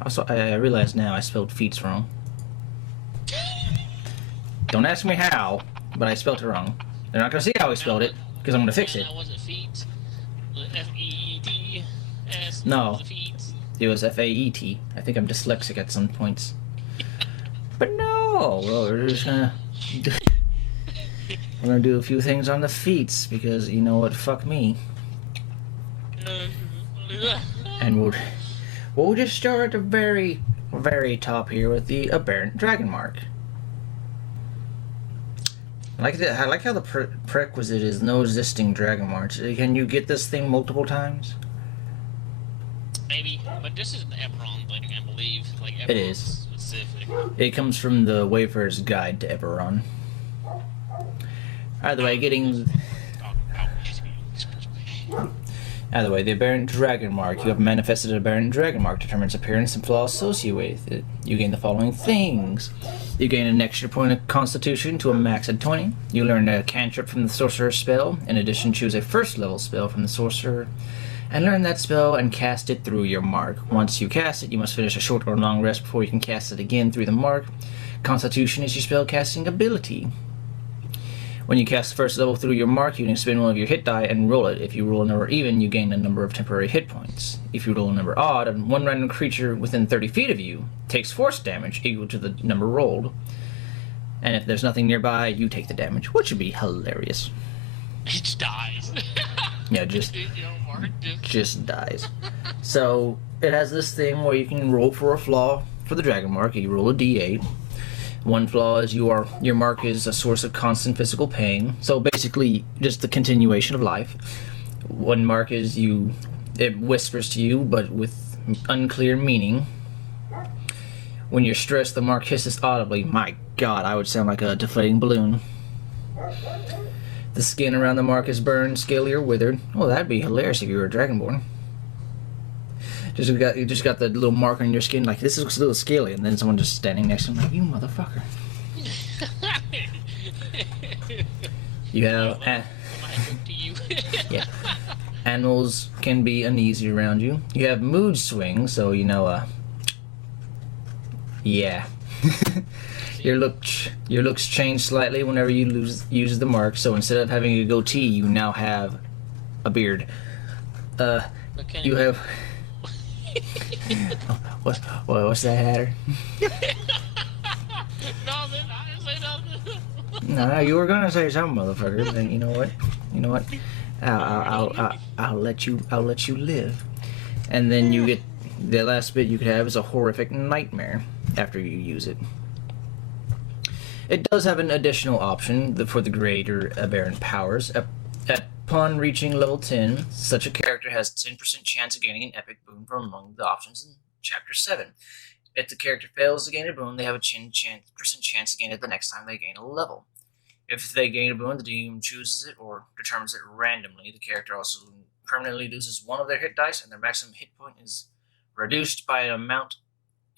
Also, I realize now I spelled Feats wrong. Don't ask me how, but I spelled it wrong. They're not gonna see how I spelled it because I'm gonna fix it. That wasn't Feats. Feats. No, Feats. it was Faet. I think I'm dyslexic at some points. But no, we're just gonna we're gonna do a few things on the Feats because you know what? Fuck me. And we'll just start at the very top here with the aberrant dragon mark. I like how the prerequisite is no existing dragon marks. Can you get this thing multiple times? Maybe, but this is the Eberron thing, I believe. Like Eberron It is. specific. It comes from the Wayfarer's Guide to Eberron. Either way, Either way, the aberrant dragon mark. You have manifested an aberrant dragon mark. Determines appearance and flaws associated with it. You gain the following things. You gain an extra point of constitution to a max of 20. You learn a cantrip from the sorcerer's spell. In addition, choose a first level spell from the sorcerer and learn that spell and cast it through your mark. Once you cast it, you must finish a short or long rest before you can cast it again through the mark. Constitution is your spell casting ability. When you cast the first level through your mark, you can spend one of your hit die and roll it. If you roll a number even, you gain a number of temporary hit points. If you roll a number odd, and one random creature within 30 feet of you takes force damage equal to the number rolled. And if there's nothing nearby, you take the damage, which would be hilarious. It just dies. Yeah, just dies. So it has this thing where you can roll for a flaw for the dragon mark. You roll a d8. One flaw is your mark is a source of constant physical pain. So basically, just the continuation of life. One mark is it whispers to you, but with unclear meaning. When you're stressed, the mark hisses audibly. My God, I would sound like a deflating balloon. The skin around the mark is burned, scaly, or withered. Well, that'd be hilarious if you were a dragonborn. You just got the little mark on your skin, like this looks a little scaly, and then someone just standing next to him, like, you motherfucker. You have yeah. Animals can be uneasy around you. You have mood swings, so yeah. Your looks change slightly whenever you use the mark. So instead of having a goatee, you now have a beard. You have. What's that, Hatter? Nothing. I didn't say nothing. No, you were gonna say something, motherfucker. Then you know what? I'll let you live. And then you get the last bit you could have is a horrific nightmare after you use it. It does have an additional option for the greater aberrant powers. Upon reaching level 10, such a character has 10% chance of gaining an epic boon from among the options in Chapter 7. If the character fails to gain a boon, they have a 10% chance to gain it the next time they gain a level. If they gain a boon, the DM chooses it or determines it randomly. The character also permanently loses one of their hit dice, and their maximum hit point is reduced by an amount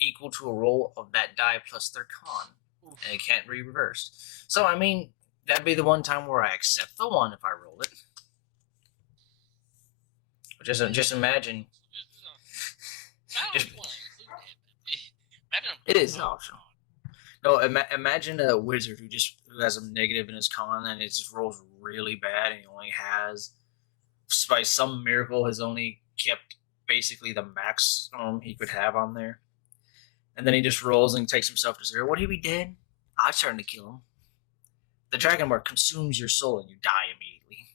equal to a roll of that die plus their con. And it can't be reversed. So, I mean, that'd be the one time where I accept the one if I roll it. Just imagine. It is optional. No, imagine a wizard who has a negative in his con and it just rolls really bad and he only has, by some miracle, has only kept basically the max he could have on there. And then he just rolls and takes himself to zero. Would he be dead? I'm starting to kill him. The dragon mark consumes your soul and you die immediately.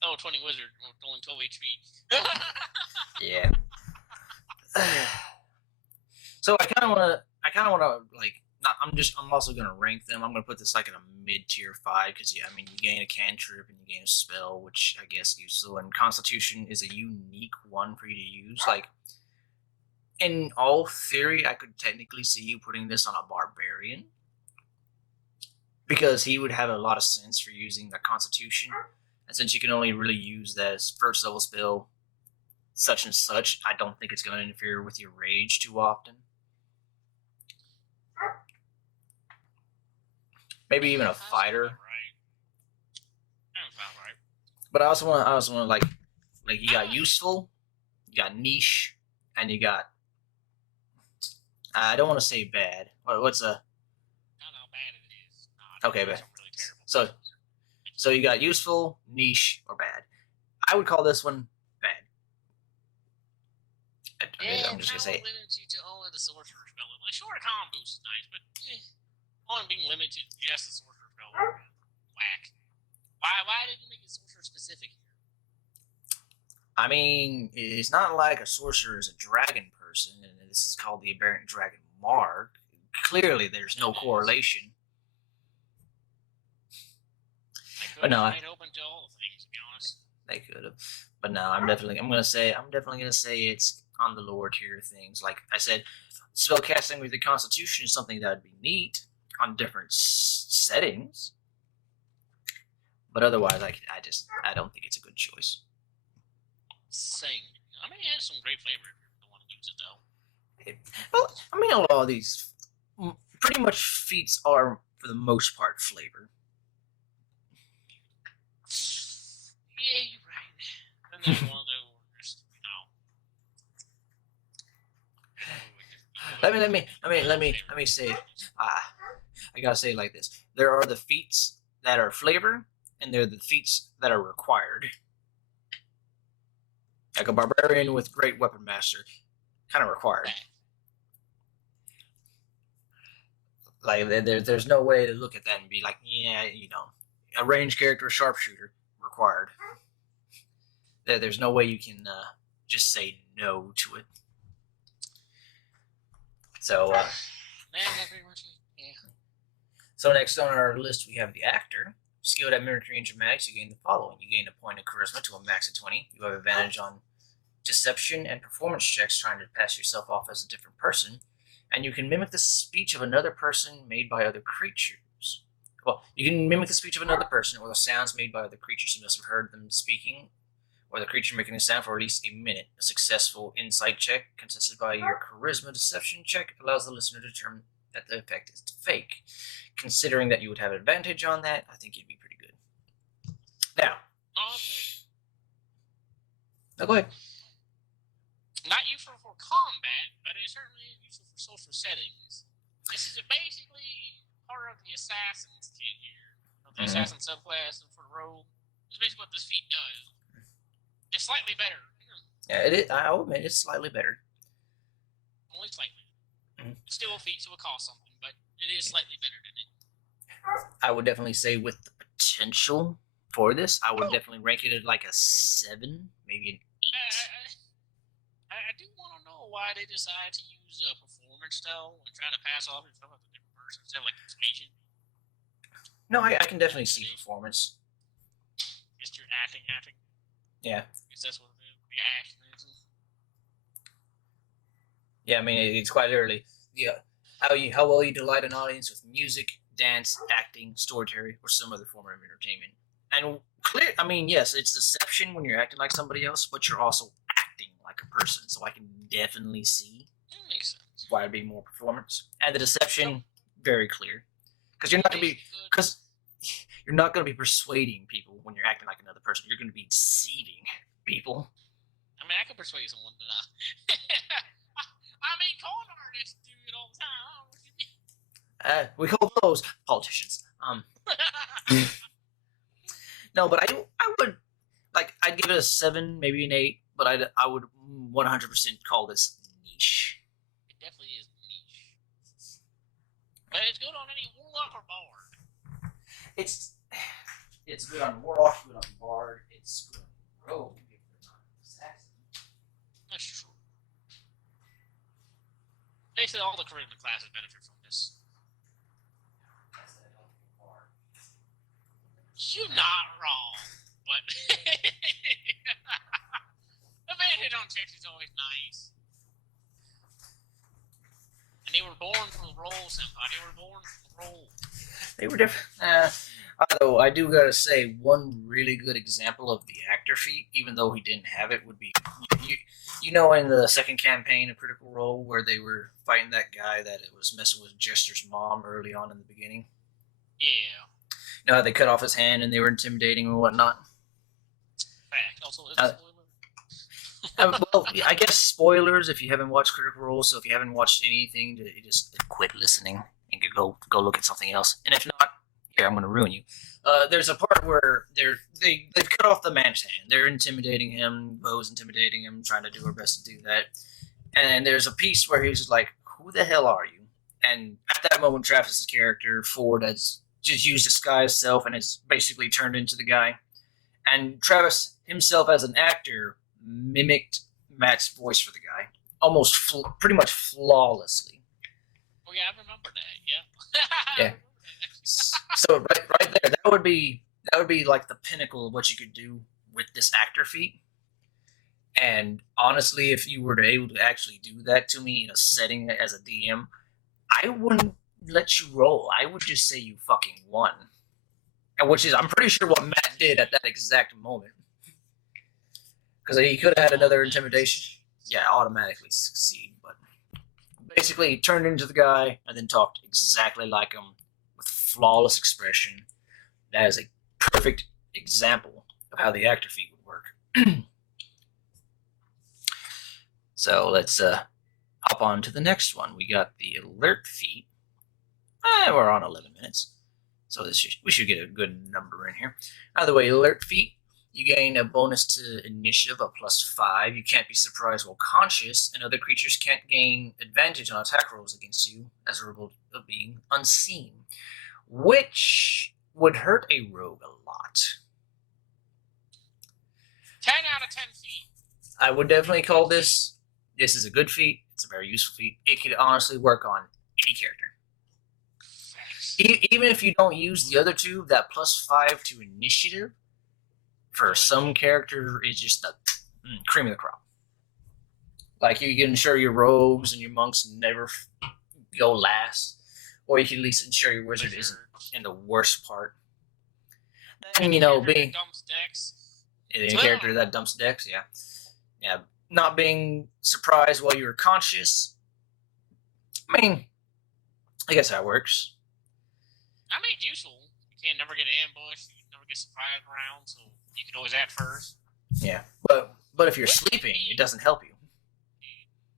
Oh, 20 wizard, only 12 HP. Yeah. So I kind of want to like. I'm also gonna rank them. I'm gonna put this like in a mid-tier 5 because yeah, I mean you gain a cantrip and you gain a spell, which I guess useful. And Constitution is a unique one for you to use. Like in all theory, I could technically see you putting this on a barbarian because he would have a lot of sense for using the Constitution. And since you can only really use that as first level spell, such and such, I don't think it's going to interfere with your rage too often. Maybe even a fighter. Right. That's about right. But I also want to like you got useful, you got niche, and you got I don't want to say bad. What's a I don't know how bad it is. No, okay, I bad? some really terrible. So so you got useful, niche, or bad. I would call this one bad. Yeah, I'm just gonna say. limits you to only the sorcerer spell. Like, sure, a common boost is nice, but only being limited to just the sorcerer spell. Whack. Why did you make it sorcerer specific here? I mean, it's not like a sorcerer is a dragon person, and this is called the Aberrant Dragon Mark. Clearly, there's no correlation. But no, made open to all the things. To be honest, they could have. But no, I'm definitely gonna say it's on the lower tier things. Like I said, spellcasting with the Constitution is something that would be neat on different settings. But otherwise, I don't think it's a good choice. Same. I mean, it has some great flavor if you don't want to use it though. Well, I mean, a lot of these, pretty much feats are for the most part flavor. Yeah, you're right. And there's one of those, Let me say. I gotta say it like this: there are the feats that are flavor, and there are the feats that are required. Like a barbarian with great weapon master, kind of required. Like there's no way to look at that and be like, yeah, a ranged character, sharpshooter, required. There's no way you can just say no to it. So, so next on our list we have the actor. Skilled at mimicry and dramatics, you gain the following. You gain a point of charisma to a max of 20. You have advantage on deception and performance checks trying to pass yourself off as a different person. And you can mimic the speech of another person made by other creatures. Well, you can mimic the speech of another person or the sounds made by other creatures. You must have heard them speaking or the creature making a sound for at least a minute. A successful insight check contested by your charisma deception check allows the listener to determine that the effect is fake. Considering that you would have advantage on that, I think you'd be pretty good. Now. No, go ahead. Not useful for combat, but it certainly is useful for social settings. This is basically part of the assassin's kit here. The assassin subclass and for the rogue. It's basically what this feat does. It's slightly better. Yeah, it is. I'll admit it's slightly better. Only slightly. It's still a feat, so it costs something, but it is slightly better than it. I would definitely say with the potential for this, I would definitely rank it at like a 7, maybe an 8. I do want to know why they decided to use a performance though and trying to pass off yourself as a different person instead of like persuasion. No, I can definitely see performance. Just your acting. Yeah. I guess that's what the action is. Yeah, I mean it's quite literally how well you delight an audience with music, dance, acting, storytelling, or some other form of entertainment. And clear, I mean, yes, it's deception when you're acting like somebody else, but you're also acting like a person. So I can definitely see that makes sense. Why it'd be more performance. And the deception, very clear, because you're not gonna be persuading people when you're acting like another person. You're gonna be deceiving people. I mean, I can persuade someone to not. I mean, con artists do it all the time. I don't know what you mean. We call those politicians. No, but I would I'd give it a 7, maybe an 8, but I would 100% call this niche. It definitely is niche, but it's good on any warlock or bard. It's good on warlock, good on bard. It's good on rogue. Assassin. That's true. Basically, all the charisma classes benefit from this. You're not wrong, but advantage on checks is always nice. And they were born from the roll, senpai. They were born from the roll. They were different. Although I do gotta say, one really good example of the actor feat, even though he didn't have it, would be in the second campaign of Critical Role where they were fighting that guy that it was messing with Jester's mom early on in the beginning. Yeah. You know how they cut off his hand and they were intimidating and whatnot. Fact. Also, it's a spoiler. Well, I guess spoilers if you haven't watched Critical Role. So if you haven't watched anything, just quit listening and go look at something else. And if not, here I'm going to ruin you. There's a part where they've cut off the man's hand. They're intimidating him. Bo's intimidating him, trying to do her best to do that. And there's a piece where he's just like, "Who the hell are you?" And at that moment, Travis's character Ford has just used disguise self and has basically turned into the guy. And Travis himself, as an actor, mimicked Matt's voice for the guy almost pretty much flawlessly. Oh yeah, I remember that. Yeah. Yeah. So right there, that would be like the pinnacle of what you could do with this actor feat. And honestly, if you were to able to actually do that to me in a setting as a DM, I wouldn't let you roll. I would just say you fucking won. And which is, I'm pretty sure, what Matt did at that exact moment. Because he could have had another intimidation. Yeah, automatically succeed. But basically, he turned into the guy and then talked exactly like him with flawless expression. That is a perfect example of how the actor feat would work. So let's hop on to the next one. We got the alert feat. We're on 11 minutes. So we should get a good number in here. Either way, alert feat. You gain a bonus to initiative of +5. You can't be surprised while conscious, and other creatures can't gain advantage on attack rolls against you as a result of being unseen, which would hurt a rogue a lot. 10 out of 10 feet. I would definitely call this is a good feat. It's a very useful feat. It could honestly work on any character. Even if you don't use the other two, that +5 to initiative for some character is just the cream of the crop. Like, you can ensure your rogues and your monks never go last, or you can at least ensure your wizard isn't in the worst part. And being dumps decks. A character that dumps decks, yeah, not being surprised while you're conscious. I mean, I guess that works. I mean, it's useful. You can't never get ambushed. You never get surprised around, so you can always act first. Yeah, but if you're sleeping, it doesn't help you.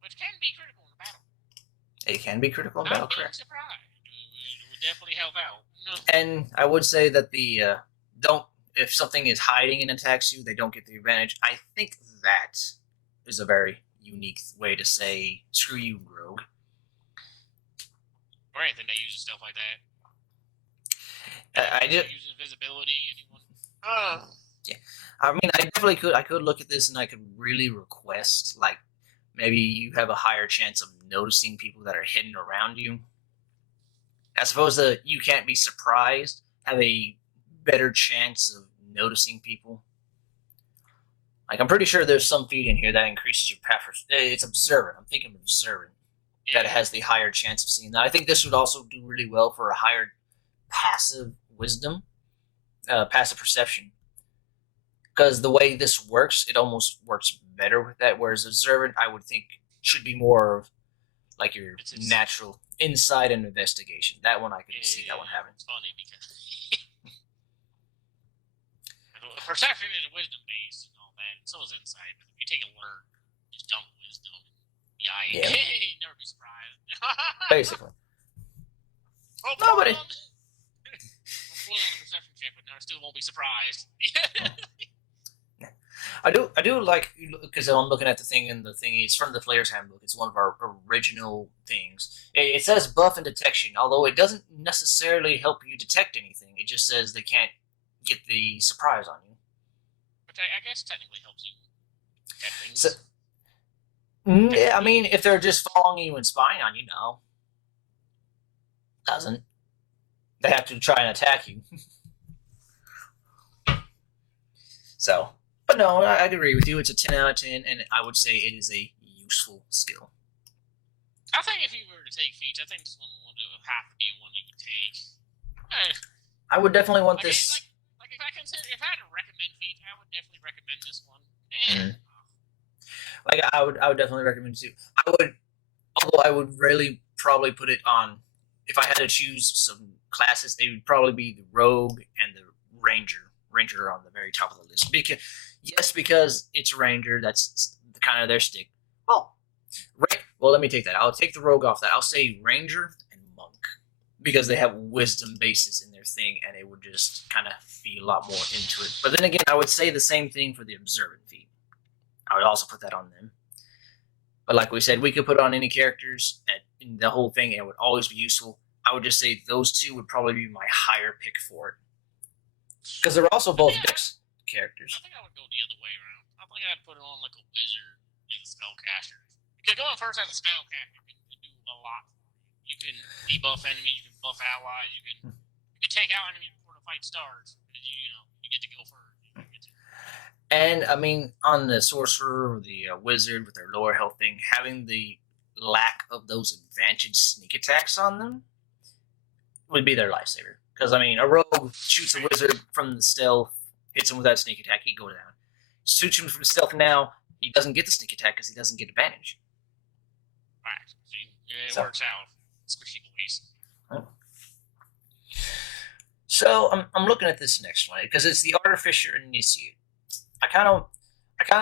Which can be critical in battle. It can be critical in battle, correct? Surprised. It would definitely help out. And I would say that if something is hiding and attacks you, they don't get the advantage. I think that is a very unique way to say, screw you, rogue. Or anything that uses stuff like that. I just uses invisibility. Anyone? Yeah, I mean, I definitely could. I could look at this and I could really request, like, maybe you have a higher chance of noticing people that are hidden around you. I suppose that you can't be surprised. Have a better chance of noticing people. Like, I'm pretty sure there's some feat in here that increases your path. It's observant. I'm thinking observant. Yeah. That has the higher chance of seeing that. I think this would also do really well for a higher passive wisdom, passive perception. Because the way this works, it almost works better with that. Whereas observant, I would think, should be more of like your natural insight and investigation. That one I could see that one having. It's funny because perception is wisdom based and all that, and so is insight. But if you take alert, just dump wisdom. Yeah. You never be surprised. Basically. Oh, nobody. I'm on the perception check, but I still won't be surprised. I do like, because I'm looking at the thing, and the thing is from the Player's Handbook. It's one of our original things. It says buff and detection, although it doesn't necessarily help you detect anything. It just says they can't get the surprise on you. Which I guess technically helps you detect things. So, yeah, I mean, if they're just following you and spying on you, no. Doesn't. They have to try and attack you. So, but no, I agree with you. It's a 10 out of 10, and I would say it is a useful skill. I think if you were to take feats, I think this one would have to be one you would take. I would definitely want like this. Like if I had to recommend feats, I would definitely recommend this one. Like I would definitely recommend it too. Although I would really probably put it on. If I had to choose some classes, it would probably be the rogue and the ranger. Ranger are on the very top of the list because it's ranger. That's kind of their stick. Well, well, let me take that. I'll take the rogue off that. I'll say ranger and monk because they have wisdom bases in their thing, and it would just kind of be a lot more into it. But then again, I would say the same thing for the observant feat. I would also put that on them. But like we said, we could put on any characters in the whole thing, and it would always be useful. I would just say those two would probably be my higher pick for it. Because they're also both Dex characters. I think I would go the other way around. I think I'd put it on like a wizard and a spellcaster. Because going first as a spellcaster can do a lot. You can debuff enemies, you can buff allies, you can take out enemies before the fight starts. You get to go first. And I mean, on the sorcerer or the wizard with their lower health thing, having the lack of those advantage sneak attacks on them would be their lifesaver. Because I mean, a rogue shoots a wizard from the stealth, hits him with that sneak attack, he go down. Shoots him from stealth now, he doesn't get the sneak attack because he doesn't get advantage. Right. See, it works out. Squishy boys. Oh. So I'm looking at this next one because it's the Artificer Initiate. I kind of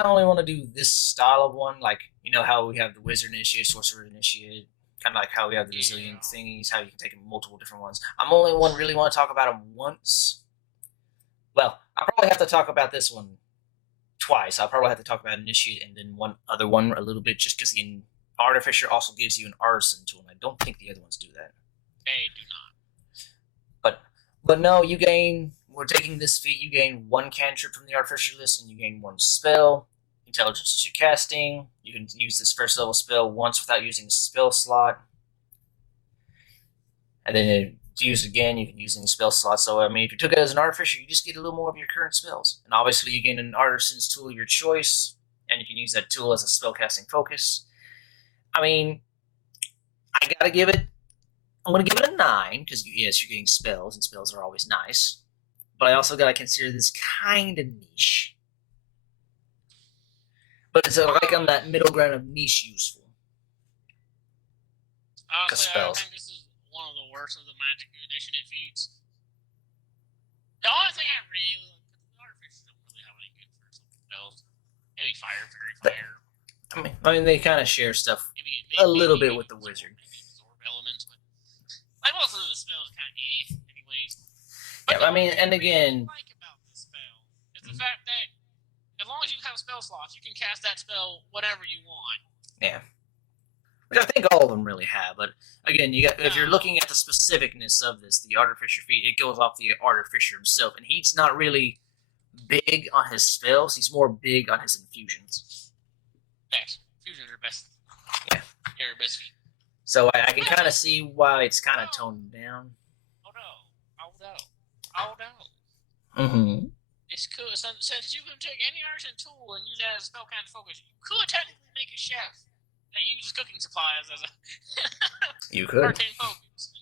only want to do this style of one, like how we have the Wizard Initiate, Sorcerer Initiate, kind of like how we have the Resilient thingies, how you can take them multiple different ones. I'm only really want to talk about them once. Well, I'll probably have to talk about this one twice. I'll probably have to talk about Initiate and then one other one a little bit, just because the Artificer also gives you an Artisan tool, and I don't think the other ones do that. They do not. But no, you gain. We're taking this feat. You gain 1 cantrip from the Artificer list, and you gain 1 spell. Intelligence is your casting. You can use this first level spell once without using a spell slot, and then to use it again, you can use any spell slot. So I mean, if you took it as an Artificer, you just get a little more of your current spells, and obviously you gain an Artisan's tool of your choice, and you can use that tool as a spell casting focus. I mean, I gotta give it. I'm going to give it a 9, because yes, you're getting spells, and spells are always nice. But I also got to consider this kind of niche. But it's like on that middle ground of niche useful. Honestly, I think this is one of the worst of the Magic Initiative feats. The only thing I really like, the Artificers don't really have any good first spells. Maybe Fire, Fairy, Fire. I mean, they kind of share stuff maybe a little bit with the Wizard. Elements, but like most of the spells kind of anyways. But yeah, I mean, and again, what I like about this spell is the fact that as long as you have spell slots, you can cast that spell whatever you want. Yeah, which I think all of them really have. But again, if you're looking at the specificness of this, the Artificer feat, it goes off the Artificer himself, and he's not really big on his spells. He's more big on his infusions. Yes, infusions are best. Yeah, they're best feat. So I can kind of see why it's kind of toned down. Oh no. Mm-hmm. It's cool. Since you can take any artisan tool and use that as a spell kind of focus, you could technically make a chef that uses cooking supplies as a you could arcane focus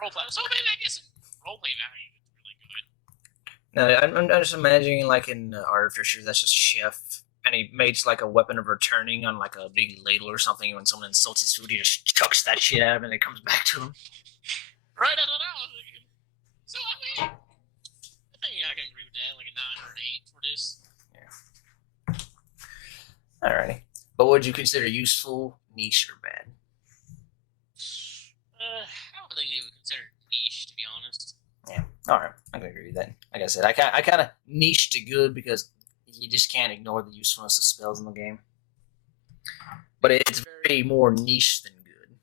roleplay. So maybe I guess roleplay value is really good. No, I'm just imagining like in Artificer, that's just chef. And he makes like a weapon of returning on like a big ladle or something. When someone insults his food, he just chucks that shit at him and it comes back to him. Right, that's what I was thinking. So, I mean, I think I can agree with that, like a 9 or an 8 for this. Yeah. Alrighty. But what would you consider useful, niche, or bad? I don't think they would consider it niche, to be honest. Yeah. Alright. I can agree with that. Like I said, I kind of niche to good because you just can't ignore the usefulness of spells in the game. But it's very more niche than good.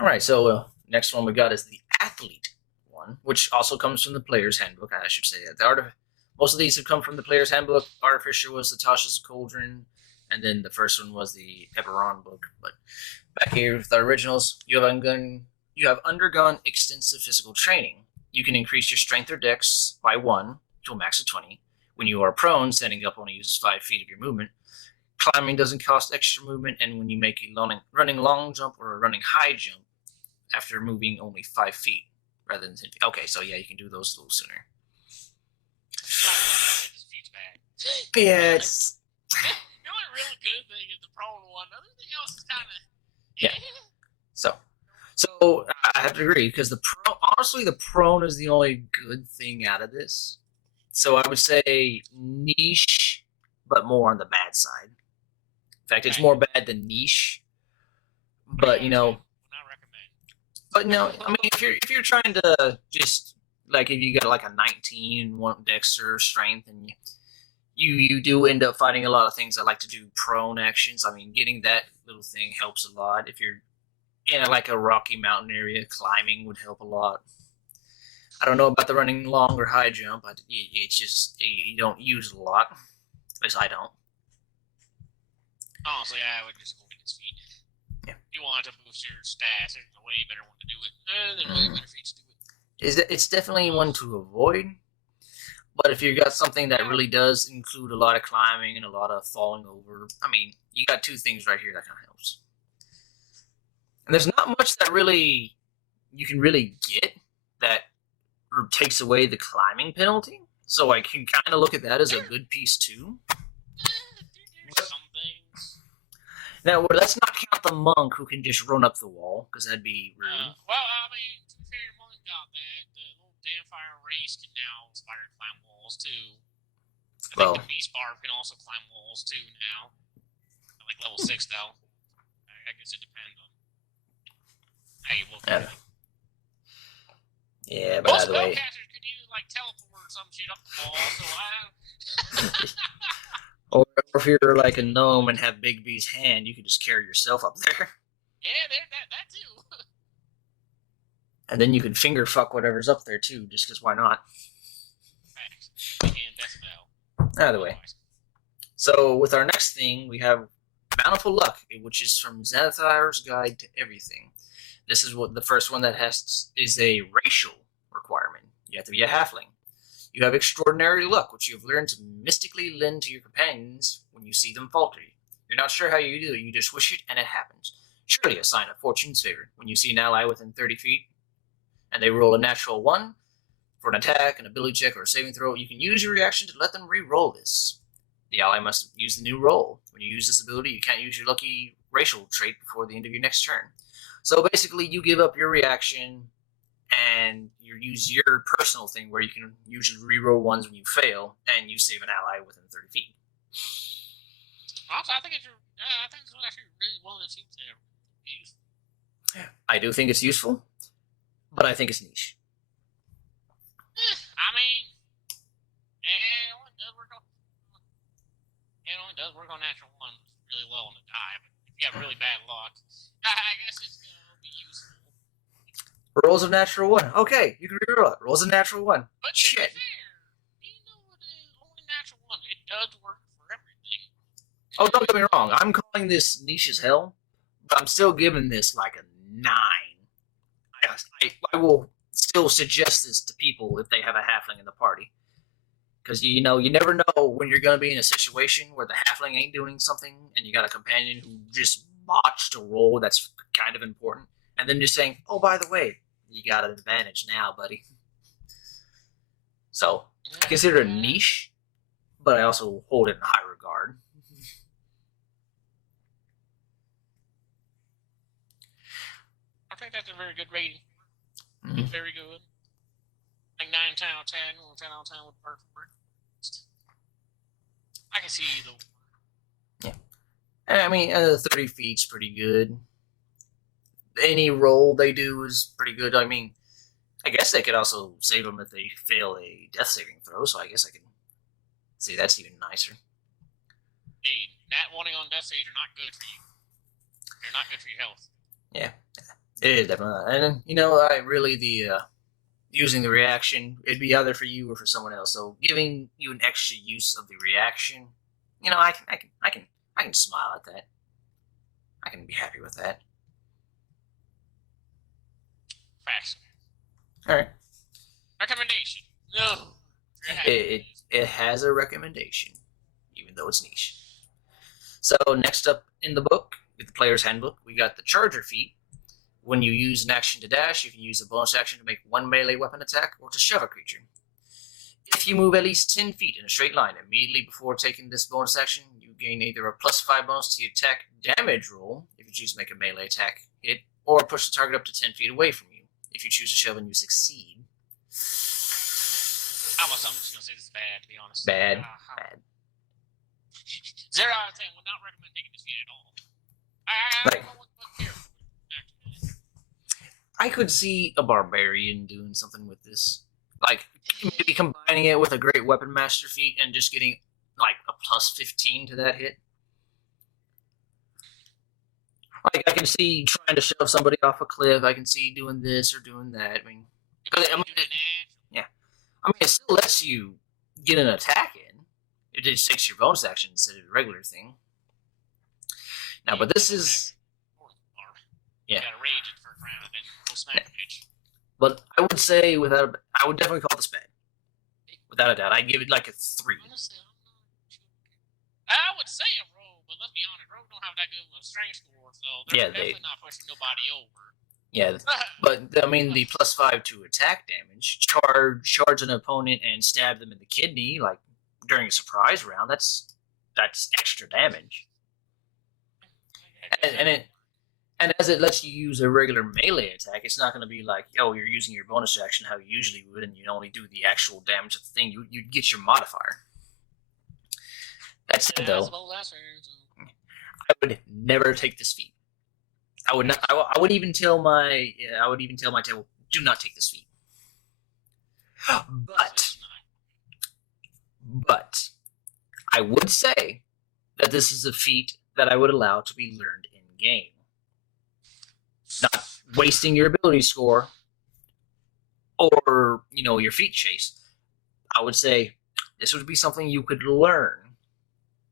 Alright, so next one we got is the Athlete one, which also comes from the Player's Handbook, I should say. Most of these have come from the Player's Handbook. Artificer was the Tasha's Cauldron, and then the first one was the Eberron book. But back here with the originals, you have undergone extensive physical training. You can increase your strength or dex by 1 to a max of 20. When you are prone, standing up only uses 5 feet of your movement. Climbing doesn't cost extra movement, and when you make a running long jump or a running high jump, after moving only 5 feet rather than 10 feet. Okay, so yeah, you can do those a little sooner. Yeah, it's... The only really good thing is the prone one. Everything else is kind of... Yeah. So I have to agree, because honestly, the prone is the only good thing out of this. So I would say niche, but more on the bad side. In fact, it's more bad than niche. But you know, Would not recommend. but no, I mean, if you're trying to just like if you got like a 19 and want Dexter strength and you do end up finding a lot of things that like to do prone actions. I mean, getting that little thing helps a lot. If you're in like a rocky mountain area, climbing would help a lot. I don't know about the running long or high jump. It's just you don't use it a lot. At least I don't. Honestly, I would just avoid his feet. Yeah. If you want to boost your stats, there's a way better one to do it. There's way better feats to do it. It's definitely one to avoid. But if you got something that really does include a lot of climbing and a lot of falling over, I mean, you got two things right here that kind of helps. And there's not much that really you can really get that takes away the climbing penalty. So I can kind of look at that as a good piece too. There's some things. Now, let's not count the monk who can just run up the wall, because that'd be rude. Well, I mean, to be fair, Mullen got that. The little Damfire race can now spider climb walls too. I think the Beast Barb can also climb walls too now. Like level 6 though. I guess it depends on how you look at it. Yeah, but most either way. spellcasters could use like teleport or some shit up the wall, so Or if you're like a gnome and have Big B's hand, you can just carry yourself up there. Yeah, that too. And then you can finger fuck whatever's up there too, just because why not? Facts. And decibel. Either way. So with our next thing, we have Bountiful Luck, which is from Xanathar's Guide to Everything. This is what the first one that is a racial requirement. You have to be a halfling. You have Extraordinary Luck, which you have learned to mystically lend to your companions when you see them falter. You're not sure how you do it, you just wish it and it happens. Surely a sign of fortune's favor. When you see an ally within 30 feet and they roll a natural 1 for an attack, an ability check, or a saving throw, you can use your reaction to let them re-roll this. The ally must use the new roll. When you use this ability, you can't use your lucky racial trait before the end of your next turn. So basically, you give up your reaction and you use your personal thing where you can usually reroll ones when you fail, and you save an ally within 30 feet. Also, I think it's actually really well that seems to be useful. I do think it's useful, but I think it's niche. I mean, it only does work on natural ones really well on the die, but if you have really bad luck, I guess it's going to be useful. Rolls of natural 1. Okay, you can reroll it. Rolls of natural 1. But shit. Even though it is only natural 1, it does work for everything. Oh, don't get me wrong. I'm calling this niche as hell, but I'm still giving this like a 9. I will still suggest this to people if they have a halfling in the party. Because, you never know when you're going to be in a situation where the halfling ain't doing something and you got a companion who just botched a roll that's kind of important. And then just saying, oh, by the way, you got an advantage now, buddy. So, I consider it a niche, but I also hold it in high regard. I think that's a very good rating. Mm-hmm. Very good. Like 9 out of 10, or 10 out of 10 would work for it. I can see though. Yeah. I mean, 30 feet's pretty good. Any roll they do is pretty good. I mean, I guess they could also save them if they fail a death saving throw, so I guess I can see that's even nicer. Indeed. Nat 1 on death saves are not good for you. They're not good for your health. Yeah. It is definitely not. And, I really, using the reaction, it'd be either for you or for someone else. So giving you an extra use of the reaction, I can smile at that. I can be happy with that. Facts. All right. Recommendation. No. It has a recommendation, even though it's niche. So next up in the book, with the player's handbook, we got the Charger feat. When you use an action to dash, you can use a bonus action to make one melee weapon attack or to shove a creature. If you move at least 10 feet in a straight line immediately before taking this bonus action, you gain either a +5 bonus to your attack damage roll, if you choose to make a melee attack hit, or push the target up to 10 feet away from you, if you choose to shove and you succeed. I'm just gonna say this is bad, to be honest. Bad. 0 out of 10. Would not recommend taking this feat at all. I don't know what character. I could see a barbarian doing something with this, like maybe combining it with a great weapon master feat and just getting like a plus 15 to that hit. Like I can see trying to shove somebody off a cliff. I can see doing this or doing that. I mean, it still lets you get an attack in. It just takes your bonus action instead of a regular thing. Now, but this is You gotta rage it for a round and then go smack a bitch. But I would say I would definitely call this bad. Without a doubt, I'd give it like a 3. I would say a rogue, but let's be honest, rogue don't have that good of a strength score, so they're definitely not pushing nobody over. Yeah, but I mean the plus 5 to attack damage, charge an opponent and stab them in the kidney like during a surprise round. That's extra damage. And as it lets you use a regular melee attack, it's not going to be like, oh, you're using your bonus action how you usually would, and you only do the actual damage of the thing. You get your modifier. That said, though, I would never take this feat. I would not. I would even tell my table, do not take this feat. But I would say that this is a feat that I would allow to be learned in game. Not wasting your ability score or, your feat chase. I would say this would be something you could learn.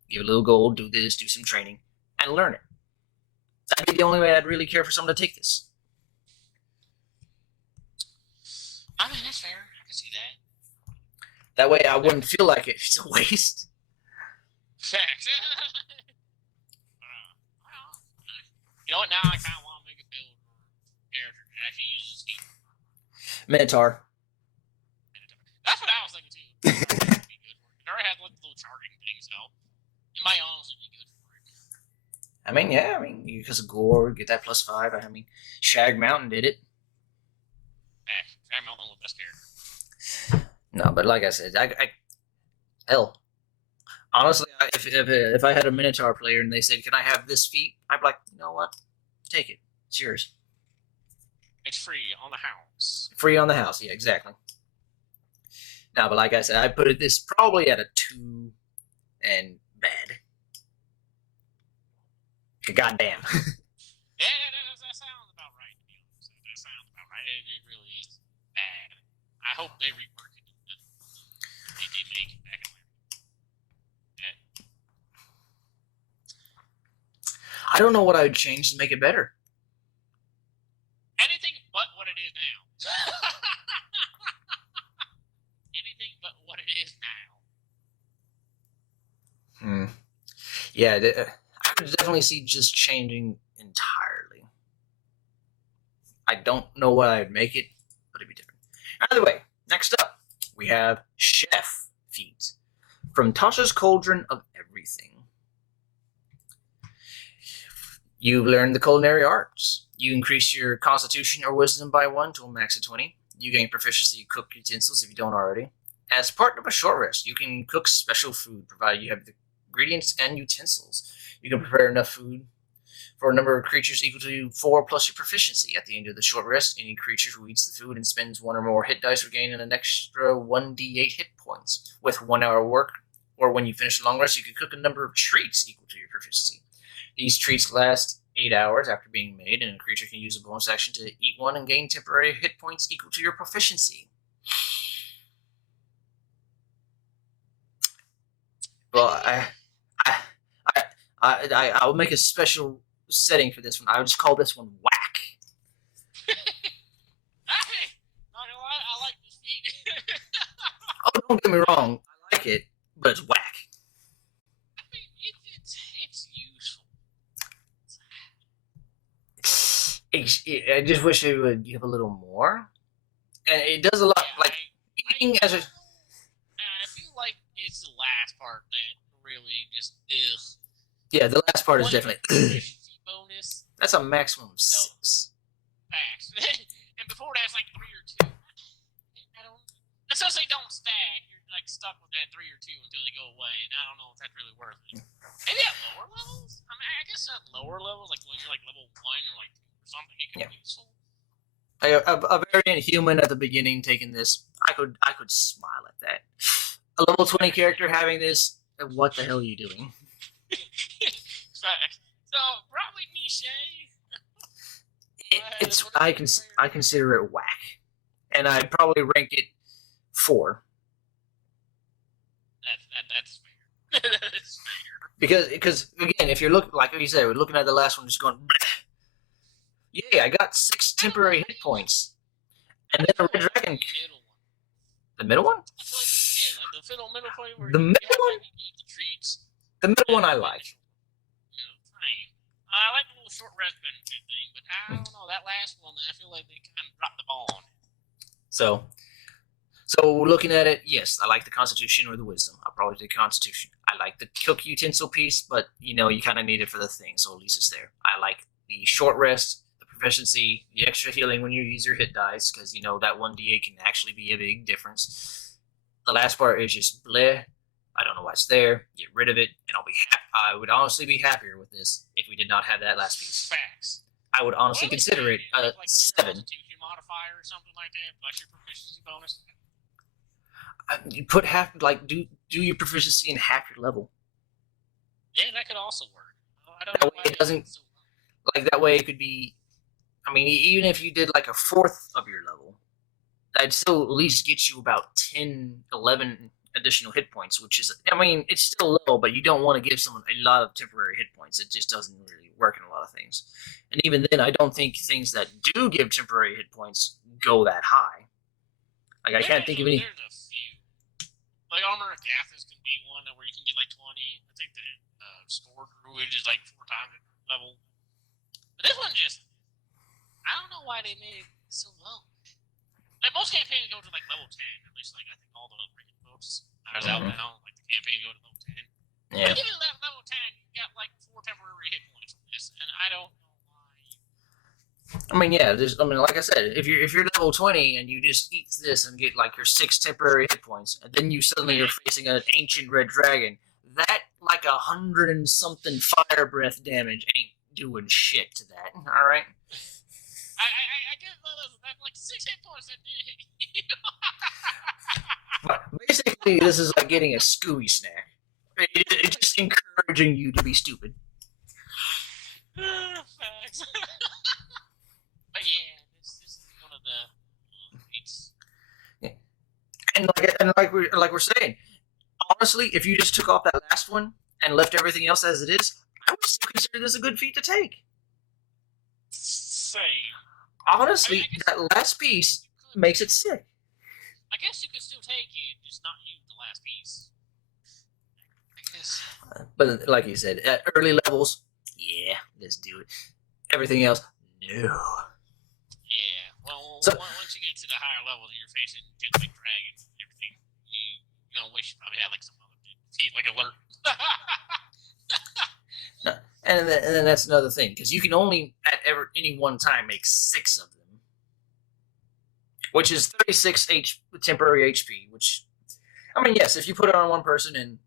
Give a little gold, do this, do some training, and learn it. That'd be the only way I'd really care for someone to take this. I mean, that's fair. I can see that. That way I wouldn't feel like it's a waste. Facts. You know what? Now I kind of want to make a build character that actually uses feet. Minotaur. That's what I was thinking too. Be good for it. It already has like little charging things, so it might honestly be good for it. I mean, because of gore, get that plus 5. I mean, Shag Mountain did it. Shag Mountain was the best character. No, but like I said, hell, honestly, if I had a Minotaur player and they said, "Can I have this feat?" I'd be like, you know what, take it. It's yours. It's free on the house. Free on the house, yeah, exactly. No, but like I said, I put this probably at a 2 and bad. Goddamn. Yeah, that sounds about right, to be honest. That sounds about right. It really is bad. I hope they rework it. They did make it back in I don't know what I would change to make it better. Anything but what it is now. Anything but what it is now. Yeah, I could definitely see just changing entirely. I don't know what I'd make it, but it'd be different. Either way, next up, we have Chef Feats from Tasha's Cauldron of Everything. You learn the culinary arts. You increase your constitution or wisdom by 1 to a max of 20. You gain proficiency to cook utensils if you don't already. As part of a short rest, you can cook special food, provided you have the ingredients and utensils. You can prepare enough food for a number of creatures equal to 4 plus your proficiency. At the end of the short rest, any creature who eats the food and spends 1 or more hit dice will gain an extra 1d8 hit points. With 1 hour work, or when you finish a long rest, you can cook a number of treats equal to your proficiency. These treats last 8 hours after being made, and a creature can use a bonus action to eat one and gain temporary hit points equal to your proficiency. Well, I'll make a special setting for this one. I would just call this one Whack. Hey, not gonna lie, I like this feat. Oh, don't get me wrong. I like it, but it's whack. I mean, it's useful. I just wish it would give a little more. And it does a lot, eating as a... I feel like it's the last part that really just is. Yeah, the last part is definitely... bonus. That's a maximum of 6. Max. And before that's like 3 or 2. Essentially don't stack. guess at lower levels, like when you're like level 1 or like 2 or something, you can Yeah. be useful. A variant human at the beginning taking this, I could smile at that. A level 20 character having this, what the hell are you doing? So probably niche. I consider it whack, and I'd probably rank it 4. That's fair. That's fair. Because again, if you're looking, like you said, we're looking at the last one, just going, bleh. Yeah, I got 6 temporary hit points, and then a red dragon. The middle one? Yeah, like the middle point where the middle one. Eat the treats. The middle one I like. I like the little short rest benefit thing, but I don't know that last one. I feel like they kind of dropped the ball on it. So looking at it, yes, I like the Constitution or the Wisdom. I'll probably take Constitution. I like the cook utensil piece, but you kind of need it for the thing, so at least it's there. I like the short rest, the proficiency, the extra healing when you use your hit dice, because that 1d8 can actually be a big difference. The last part is just bleh. I don't know why it's there. Get rid of it, and I would honestly be happier with this if we did not have that last piece. Facts. I would honestly consider it a 7. Constitution modifier or something like that, plus your proficiency bonus. You put half, do your proficiency in half your level. Yeah, that could also work. That way it doesn't, that way it could be, even if you did like a 4th of your level, that'd still at least get you about 10, 11 additional hit points, which is, it's still low, but you don't want to give someone a lot of temporary hit points. It just doesn't really work in a lot of things. And even then, I don't think things that do give temporary hit points go that high. I can't think of any. There's a few. Like Armor of Gathis can be one where you can get like 20. I think the Spore Druid is like 4 times the level. But this one just, I don't know why they made it so low. Like most campaigns go to like level 10, at least like I think all the freaking books are out now. Like the campaign go to level 10. Yeah. But even at level 10, you got like 4 temporary hit points from this, and I don't know why. Yeah, like I said, if you're level 20 and you just eat this and get like your 6 temporary hit points, and then you suddenly are facing an ancient red dragon, that like 100 and something fire breath damage ain't doing shit to that. All right. I guess that's like 6 hit points that did. Basically, this is like getting a Scooby snack. It's just encouraging you to be stupid. Facts. But yeah, this is one of the feats. Yeah. And like we're saying, honestly, if you just took off that last one and left everything else as it is, I would still consider this a good feat to take. Same. Honestly, that last piece makes it sick. I guess you could still take it, just not use the last piece. I guess. But like you said, at early levels, yeah, let's do it. Everything else, no. Yeah, well, so, once you get to the higher levels and you're facing just like dragons and everything, you're gonna wish you probably had like some other feat, like alert. No. And then that's another thing, because you can only at any one time make 6 of them, which is 36 temporary HP. Which, yes, if you put it on one person and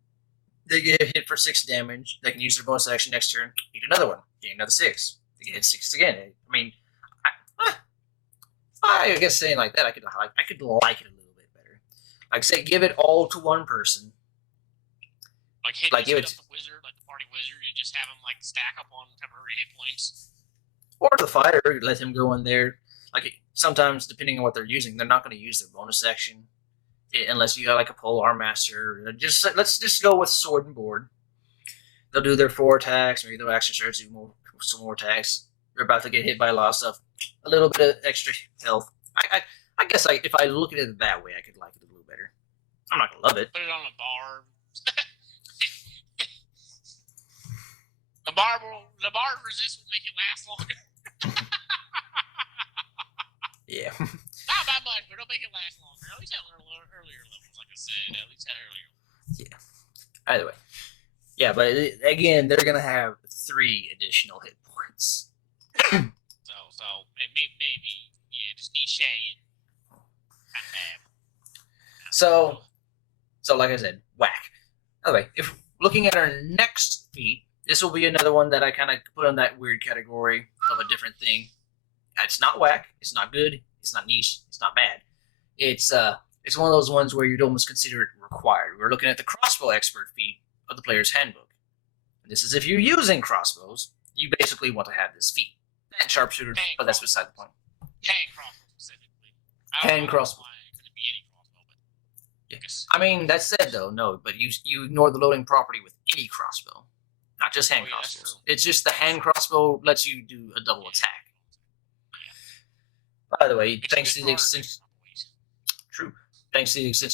they get hit for 6 damage, they can use their bonus action next turn, eat another one, gain another 6. They get hit 6 again. I guess saying like that, I could like it a little bit better. Like say, give it all to one person. Give it the wizard, like the party wizard, and just have him like stack up on temporary hit points. Or the fighter, let him go in there. Like sometimes, depending on what they're using, they're not going to use their bonus action unless you got like a polearm master. Let's just go with sword and board. They'll do their 4 attacks, maybe they'll action search, do some more attacks. They're about to get hit by a lot of stuff. A little bit of extra health. I guess if I look at it that way, I could like it a little better. I'm not gonna love it. Put it on a bar. The bar resist will make it last longer. Yeah. Not by much, but it'll make it last longer. At least at earlier levels, like I said. At least at earlier levels. Yeah. Either way. Yeah, but again, they're gonna have 3 additional hit points. So maybe just niche and kind of bad. So like I said, whack. By the way, if looking at our next feat, this will be another one that I kind of put on that weird category of a different thing. It's not whack. It's not good. It's not niche. It's not bad. It's one of those ones where you'd almost consider it required. We're looking at the crossbow expert feat of the player's handbook. This is if you're using crossbows, you basically want to have this feat. And sharpshooter, but that's beside the point. Hand crossbow specifically. Hand crossbow. It couldn't be any crossbow, but yes. I mean, that said though, no, but you ignore the loading property with any crossbow, not just hand crossbows. It's just the hand crossbow lets you do a double attack. By the way, thanks to the extensive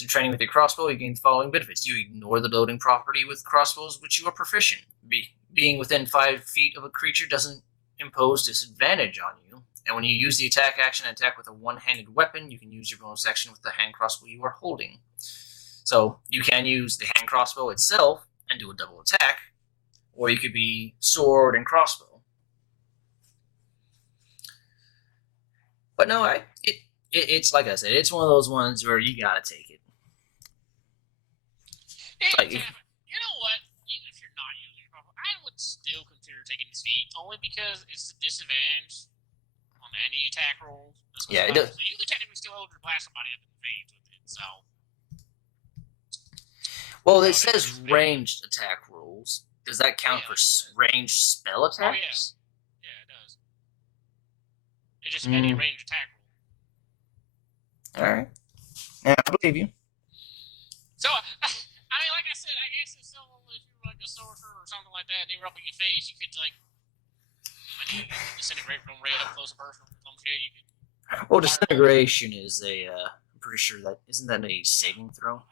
training with your crossbow, you gain the following benefits. You ignore the loading property with crossbows, which you are proficient. Being within 5 feet of a creature doesn't impose disadvantage on you. And when you use the attack action and attack with a one-handed weapon, you can use your bonus action with the hand crossbow you are holding. So you can use the hand crossbow itself and do a double attack, or you could be sword and crossbow. But no, it's like I said, it's one of those ones where you gotta take it. Like, you know what? Even if you're not using your crossbow, I would still consider taking this feat, only because it's a disadvantage on any attack rolls. Yeah, it does. So you could technically still hold to blast somebody up in the face with it. So, well, it says ranged attack rolls. Does that count for ranged spell attacks? Oh, yeah, it does. It's just any ranged attack roll. All right. Yeah, I believe you. So, I mean, like I said, I guess if you were like a sorcerer or something like that, they were up in your face, you could, like, when you disintegrate from right up close to person or some shit, you could. Well, disintegration is I'm pretty sure that, isn't that a saving throw?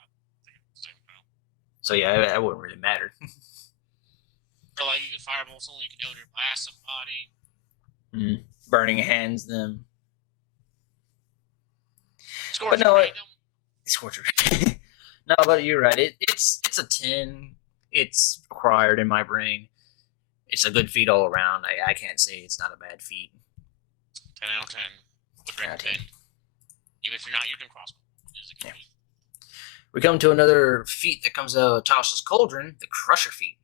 So, yeah, that wouldn't really matter. Or, like, you could fireball someone, you could Eldritch Blast somebody. Burning hands them. But no, Scorcher. No, but you're right. It's a 10. It's required in my brain. It's a good feat all around. I can't say it's not a bad feat. 10 out of 10. Would recommend. Even if you're not using crossbow. It is a good feat. We come to another feat that comes out of Tasha's Cauldron, the Crusher feat.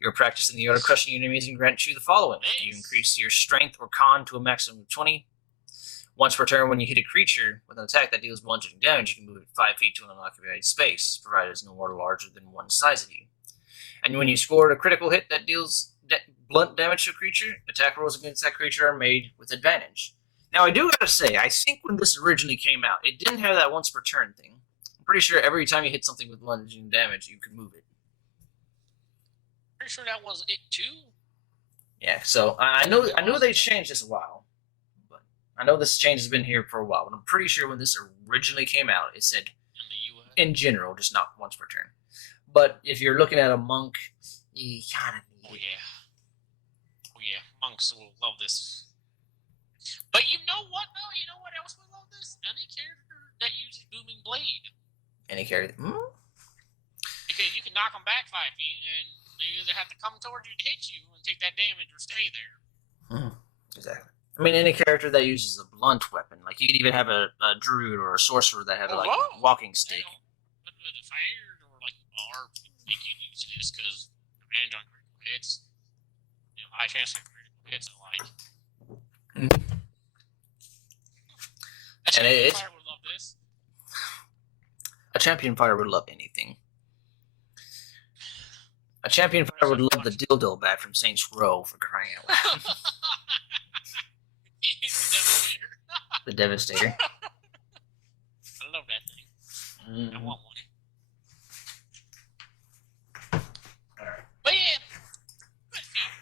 You're practicing the art of crushing enemies and grants you the following. Nice. You increase your strength or con to a maximum of 20. Once per turn, when you hit a creature with an attack that deals bludgeoning damage, you can move it 5 feet to an unoccupied space, provided it's no more larger than one size of you. And when you score a critical hit that deals blunt damage to a creature, attack rolls against that creature are made with advantage. Now, I do gotta say, I think when this originally came out, it didn't have that once per turn thing. I'm pretty sure every time you hit something with bludgeoning damage, you could move it. Pretty sure that was it too. Yeah, so I know they changed this a while. I know this change has been here for a while, but I'm pretty sure when this originally came out, it said in general, just not once per turn. But if you're looking at a monk, you kind of need it. Oh yeah, monks will love this. But you know what? No, you know what else will love this? Any character that uses Booming Blade. Any character? Because you can knock them back 5 feet, and they either have to come towards you to hit you and take that damage, or stay there. Exactly. I mean, any character that uses a blunt weapon. Like, you could even have a druid or a sorcerer that have, a walking stick. But the fire or, like, bar, you can use this because advantage on critical hits. You know, high chance of critical hits, I like. A champion fighter would love this. A champion fighter would love anything. A champion fighter would love the dildo bat from Saints Row, for crying out loud. The Devastator. I love that thing. I want one. Alright. But yeah, good feat.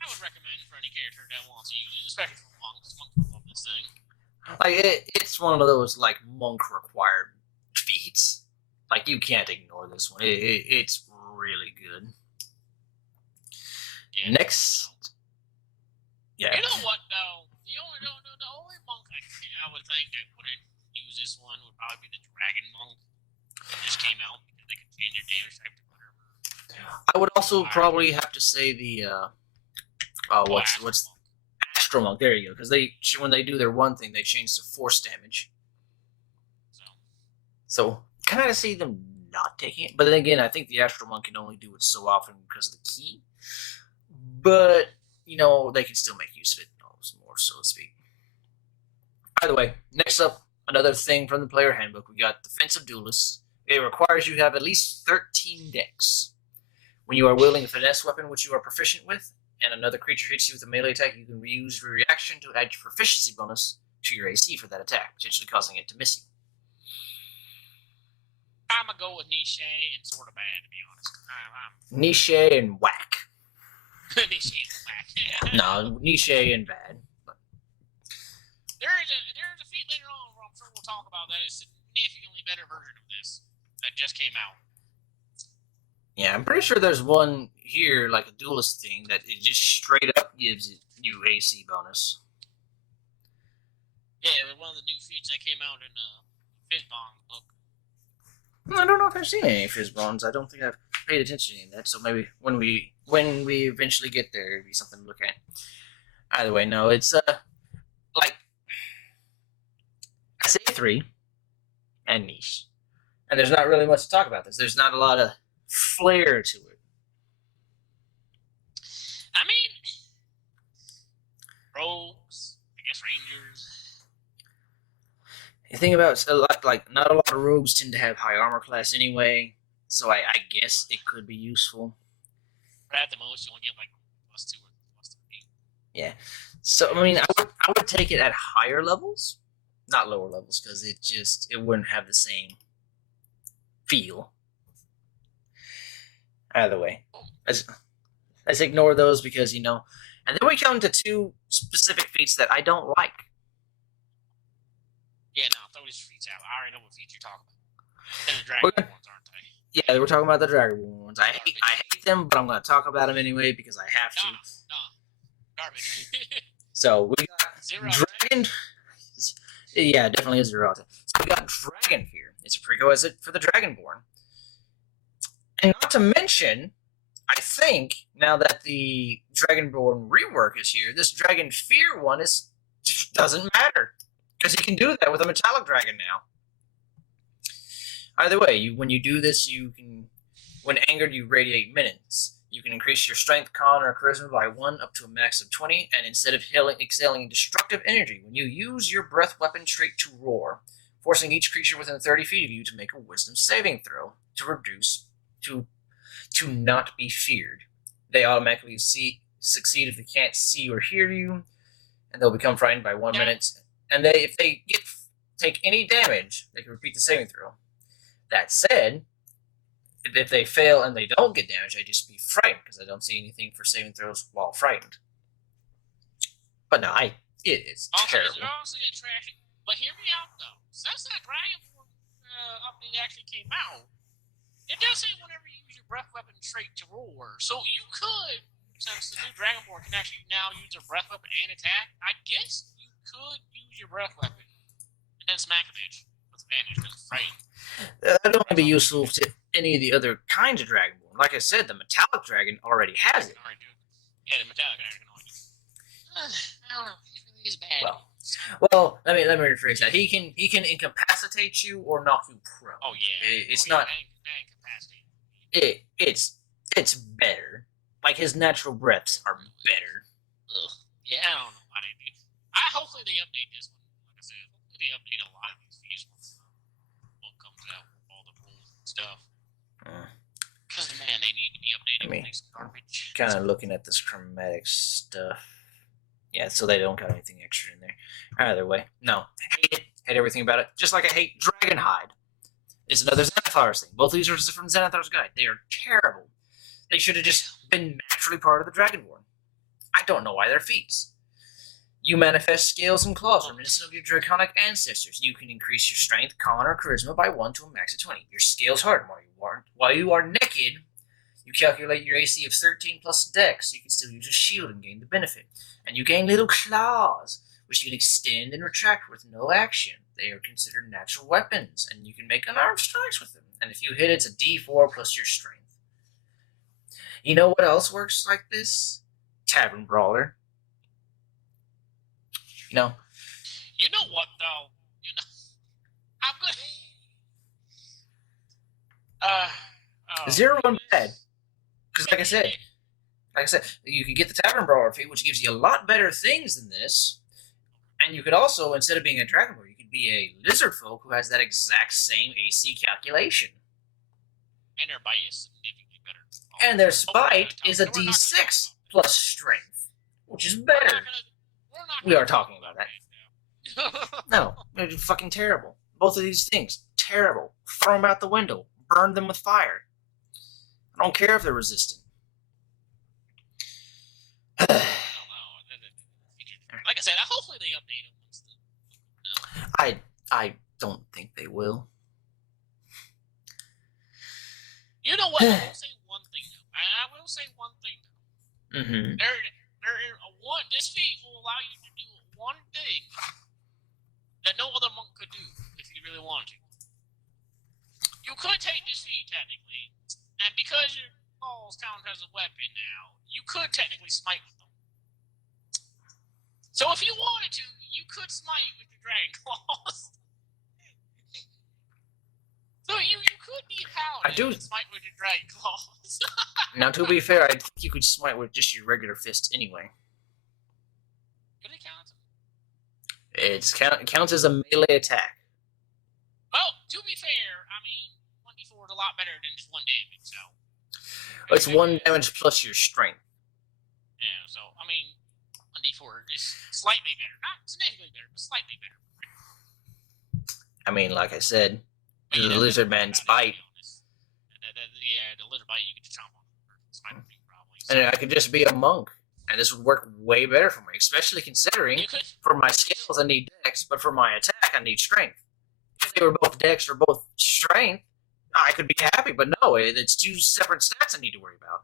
I would recommend for any character that wants to use it, especially for monks. Monks would love this thing. Like, it's one of those, like, monk-required feats. Like, you can't ignore this one. It's really good. Yeah. Next. Yeah. You know what, though? The only monk I would think that wouldn't use this one would probably be the Dragon Monk that just came out because they could change your damage type to whatever. I would also probably have to say the what's Astro Monk. There you go, because when they do their one thing, they change to force damage. So kind of see them not taking it, but then again, I think the Astro Monk can only do it so often because of the key. but they can still make use of it more, so to speak. By the way, next up, another thing from the player handbook, we got Defensive Duelists. It requires you have at least 13 decks. When you are wielding a finesse weapon which you are proficient with, and another creature hits you with a melee attack, you can reuse your reaction to add your proficiency bonus to your AC for that attack, potentially causing it to miss you. I'm going to go with Niche and sort of bad, to be honest. Niche and whack. Niche and whack. No, Niche and bad. There's a feat later on where I'm sure we'll talk about that is significantly better version of this that just came out. Yeah, I'm pretty sure there's one here, like a duelist thing, that it just straight up gives you AC bonus. Yeah, it was one of the new feats that came out in Fizzbomb book. I don't know if I've seen any Fizzbombs. I don't think I've paid attention to that. So maybe when we eventually get there, it'll be something to look at. Either way, no, it's like I say 3 and niche, and there's not really much to talk about this. There's not a lot of flair to it. I mean, rogues, I guess rangers. The thing about a lot, like not a lot of rogues tend to have high armor class anyway, so I guess it could be useful. But at the most, you only get like +2 or +3. Yeah. So I mean, I would take it at higher levels, not lower levels, because it wouldn't have the same feel. Either way, let's ignore those because and then we come to 2 specific feats that I don't like. Yeah, no, throw these feats out. I already know what feats you're talking about. And the dragon ones, aren't they? Yeah, we're talking about the Dragonborn ones. I hate them, but I'm going to talk about them anyway because I have to. No, garbage. So we got 0 Dragon. Yeah, definitely is 0 out of 10. So we got Dragon here. It's a prerequisite for the Dragonborn. And not to mention, I think, now that the Dragonborn rework is here, this Dragon Fear one just doesn't matter. Because you can do that with a Metallic Dragon now. Either way, when you do this, when angered, you radiate minions. You can increase your strength, con, or charisma by 1 up to a max of 20, and instead of exhaling destructive energy, when you use your breath weapon trait to roar, forcing each creature within 30 feet of you to make a wisdom saving throw to not be feared. They automatically succeed if they can't see or hear you, and they'll become frightened by 1 minute. And if they take any damage, they can repeat the saving throw. That said, if they fail and they don't get damage, I just be frightened because I don't see anything for saving throws while frightened. But no, it is terrible. It's honestly a trash. But hear me out though. Since that Dragonborn update actually came out, it does say whenever you use your breath weapon trait to roar. So you could, since the new Dragonborn can actually now use their breath weapon and attack, I guess you could use your breath weapon and then smack a bitch with advantage because it's frightened. That'd only be useful to any of the other kinds of Dragonborn. Like I said, the Metallic Dragon already has it. Yeah, the Metallic Dragon already does. I don't know. It really is bad. Well, let me rephrase that. He can incapacitate you or knock you prone. Oh yeah, it's not. Incapacitated. It's better. Like his natural breaths are better. Ugh. Yeah, I don't know why they do. Hopefully they update this one. Like I said, hopefully they update a lot of these features once the book comes out, all the rules and stuff. Because man, they need to be updated with this garbage. Kind of looking at this chromatic stuff. Yeah, so they don't got anything extra in there. Either way, no, hate it. Hate everything about it. Just like I hate Dragonhide. It's another Xanathar's thing. Both of these are from Xanathar's Guide. They are terrible. They should have just been naturally part of the Dragonborn. I don't know why they're feats. You manifest scales and claws reminiscent of your draconic ancestors. You can increase your strength, con, or charisma by 1 to a max of 20. Your scales harden while you are naked. You calculate your AC of 13 plus dex, so you can still use a shield and gain the benefit. And you gain little claws, which you can extend and retract with no action. They are considered natural weapons, and you can make unarmed strikes with them. And if you hit, it's a d4 plus your strength. You know what else works like this? Tavern Brawler. You know what, though? I'm good. 0 and bad. Because like I said, like I said, you could get the Tavern Brawler feat, which gives you a lot better things than this. And you could also, instead of being a Dragon Ball, you could be a Lizard Folk who has that exact same AC calculation. And their bite is significantly better. And their spite is a D6 plus strength, which is better. We are talking about that. No, they're fucking terrible. Both of these things, terrible. Throw them out the window. Burn them with fire. I don't care if they're resistant. I don't know. Like I said, hopefully they update them. I don't think they will. You know what? I will say one thing though. Mm-hmm. This feat will allow you to do one thing that no other monk could do if you really wanted to. You could take this feat technically, and because your claws count as a weapon now, you could technically smite with them. So if you wanted to, you could smite with your dragon claws. So you could be a paladin and smite with your dragon claws. Now, to be fair, I think you could smite with just your regular fist anyway. Could it count? It counts as a melee attack. Well, to be fair, I mean, 1d4 is a lot better than just 1 damage, so... It's 1 damage plus your strength. Yeah, so, I mean, 1d4 is slightly better. Not significantly better, but slightly better. I mean, like I said, the lizard man's bite. Yeah, the lizard bite you get to chomp on. Probably. So. And I could just be a monk, and this would work way better for me, especially considering for my skills I need dex, but for my attack I need strength. If they were both dex or both strength, I could be happy, but no, it's 2 separate stats I need to worry about.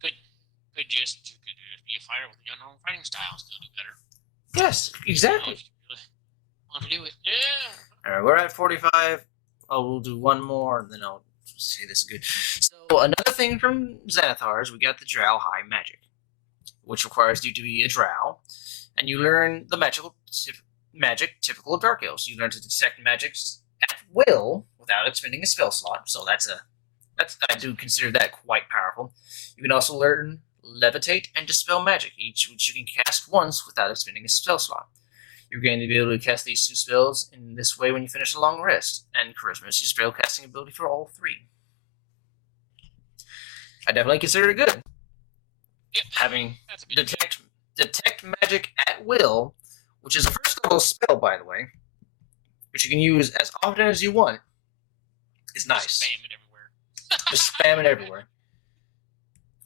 Could just be a fighter with the unknown fighting style, still do better. Yes, exactly. Want to do it? Yeah. All right, we're at 45. Oh, we'll do one more, and then I'll say this is good. So another thing from Xanathar is we got the Drow High Magic, which requires you to be a Drow, and you learn the magic typical of Dark Elves. You learn to detect magics at will without expending a spell slot. So I do consider that quite powerful. You can also learn Levitate and Dispel Magic, each which you can cast once without expending a spell slot. You're going to be able to cast these 2 spells in this way when you finish a long rest, and Charisma is your spellcasting ability for all 3. I definitely consider it good. Yep. Having detect magic at will, which is a first level spell, by the way, which you can use as often as you want, is nice. Just spam it everywhere. Just spam it everywhere.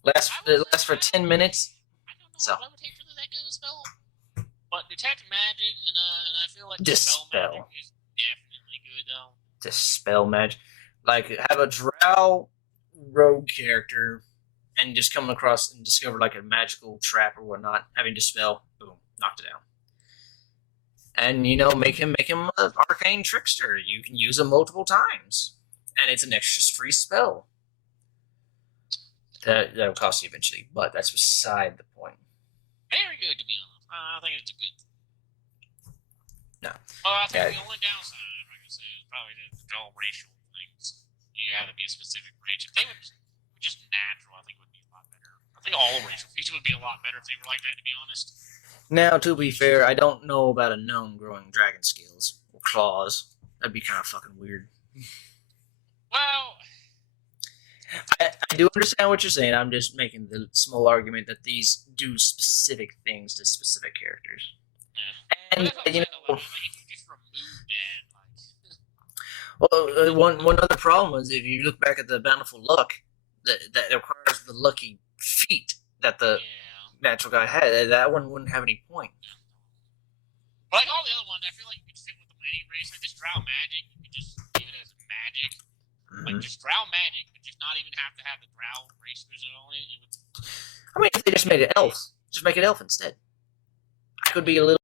Lasts for 10 minutes. I don't know if Levitate really that good a spell. But detect magic, and I feel like Dispel magic is definitely good, though. Dispel magic. Like, have a Drow rogue character, and just come across and discover, like, a magical trap or whatnot, having Dispel, boom, knocked it out. And, you know, make him an arcane trickster. You can use him multiple times. And it's an extra free spell. That'll cost you eventually, but that's beside the point. Very good, to be honest. I think it's a good thing. No. Well, I think the only downside, like I said, is probably the all racial things. You have to be a specific race. If they would just natural, I think would be a lot better. I think all racial features would be a lot better if they were like that, to be honest. Now, to be fair, I don't know about a gnome growing dragon scales or claws. That'd be kind of fucking weird. Well, I do understand what you're saying. I'm just making the small argument that these do specific things to specific characters. Yeah. And, you know... Like, if you just remove that, well, one other problem is if you look back at the Bountiful Luck, that requires the lucky feat that the natural guy had. That one wouldn't have any point. But like all the other ones, I feel like you could fit with them any race. Like this Drow magic, you could just leave it as magic. Like just Drow magic, but just not even have to have the Drow racers on it. I mean, if they just made it elf, just make it elf instead. I could be a little